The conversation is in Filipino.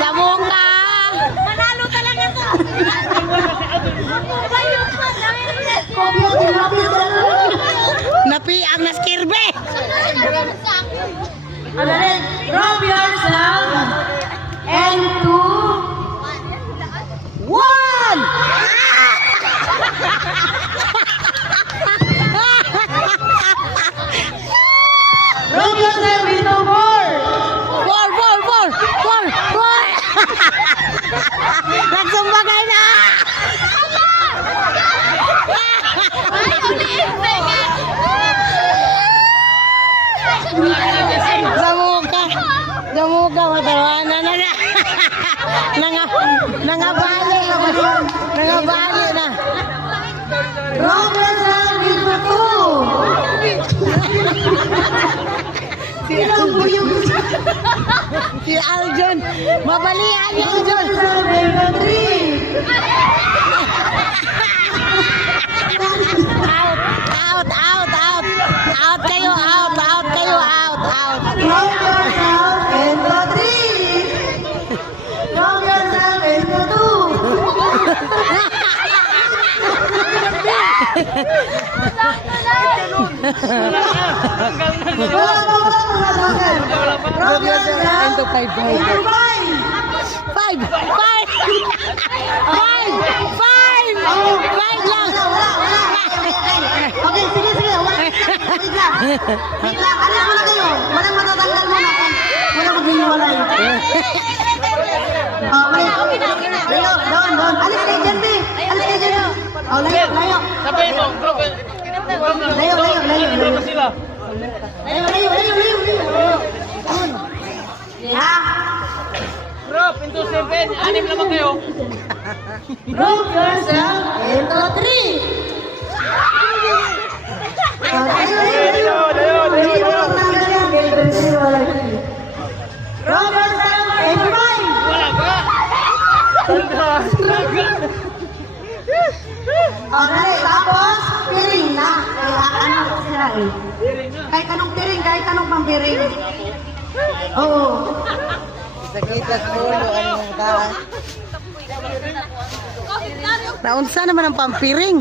Sabong ka. Manalo talaga to. Napi ang naskirbe. Rub yourself and One. rub yourself into four. Four. Nagsumbagay na. Damuga, matarawana na. Nangabali na. Rub yourself into two. Si Aljon, mabalian ni Aljon. Into three. Out kayo. Rub yourself into three. Rub yourself into two. Rub yourself Into five. into five. Five lang. Okay, sige. Wait lang. Ano muna kayo? Walang matatanggal muna. Walang maghihiwalay. Okay na. Doon. Alis kayo dyan, be. Oh, layo. Sabay mo, bro. Layo. Ano sila? Layo. Ha? Bro, pinto 7. 6 naman kayo. Rub yourself into three. Rub yourself into five. Wala ba? Dali, tapos piring na. Ano sila eh? Kahit anong pampiring. Oo. Sakita sa ulo, Naunsa naman ang pampiring.